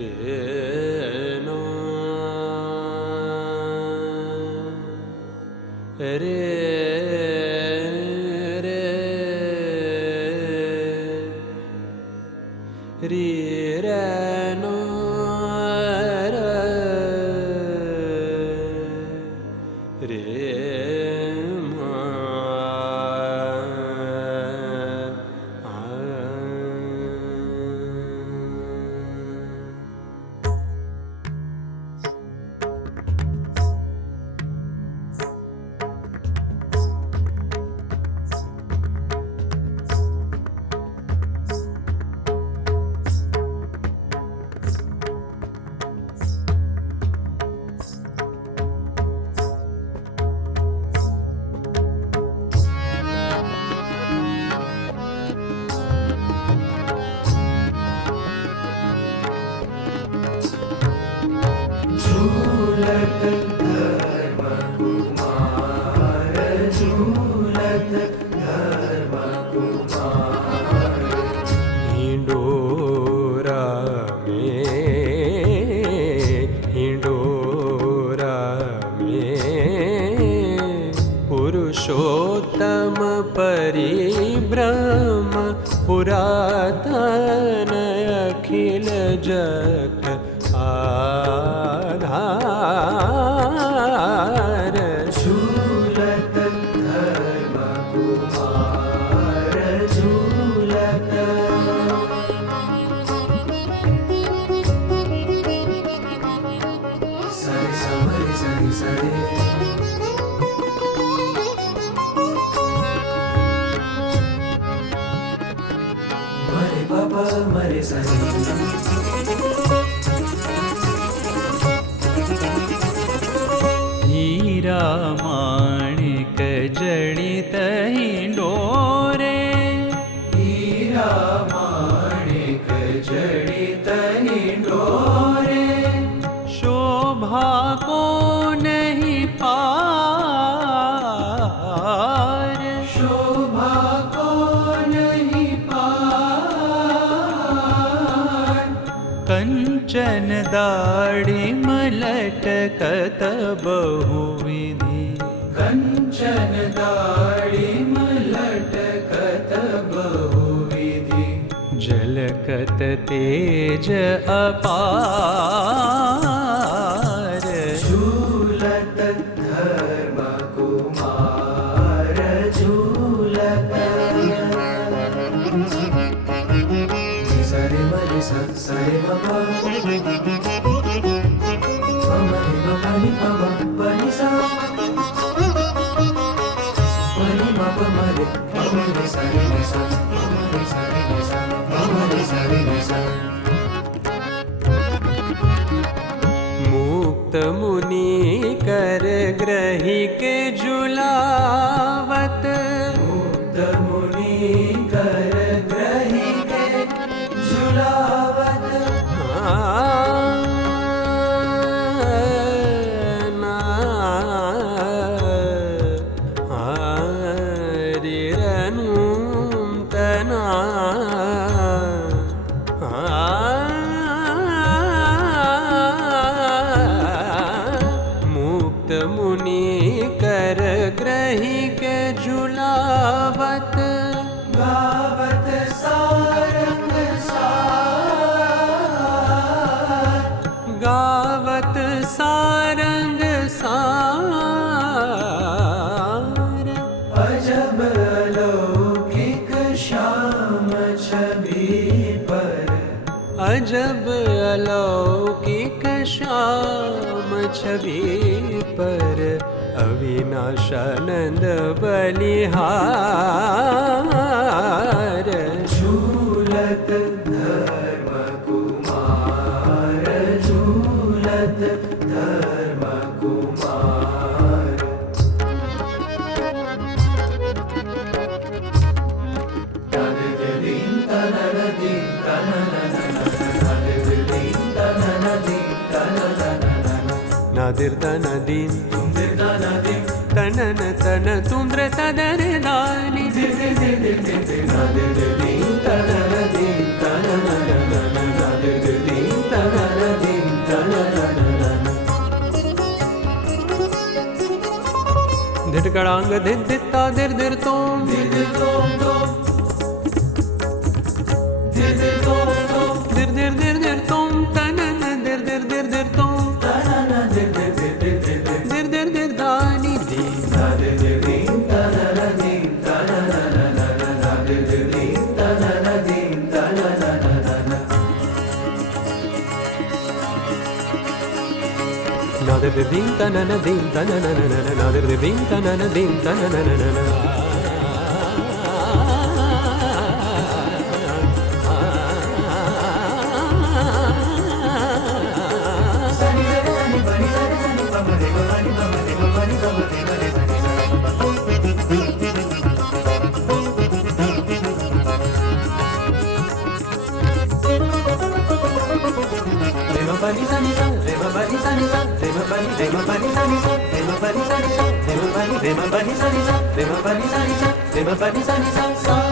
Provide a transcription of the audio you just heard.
रे नो रे रे री रे नो रे पुरुषोत्तम परिब्रह्म पुरातन अखिल जगत आधार झूलत धर्म कुमार झूलत सरे समरे सरे सरे मरे बाबा मरे सरे हीरा माणिक जड़ित हिंडोरे हीरा माणिक जड़ित हिंडोरे शोभा को नहीं पार शोभा को नहीं पार कंचन दाढ़ी मलटकत बहुविधि कंचन दाढ़ी मलटकत बहुविधि झलकत तेज अपार झूलत धर्म कुमार झूलत सरे मरे सरे बाबा मरे बाबा नि बाबा बनि सा मरे बाबा मरे मरे सरे नि सा मरे सरे नि सा मरे सरे नि सा मुक्त मुनि कर ग्रही के झुलावत मुक्त मुनि कर ग्रही के झुलावत मुक्त मुनि कर ग्रही के झुलावत गावत सारंग सार गावत सारंग सार अजब अलौकिक श्याम छवि पर अजब अलौकिक श्याम छवि पर अविनाशानंद बलिहार झूलत धर्म कुमार झूलत धर्म कुमार तनदीन तनदीन नादिर दनदीन तुम दिल दाना दिन तनन तन तुंद्र तदर दानी धिटकड़ांग धित धित्ता दिर दिर तोम दिर दिर दिर दिर तोम तनन दिर दिर दिर दिर तोम दिर दिर दिर दानी दी nadir de din tanana din tanana nadir de din tanana din tanana Rema pani sa ni sa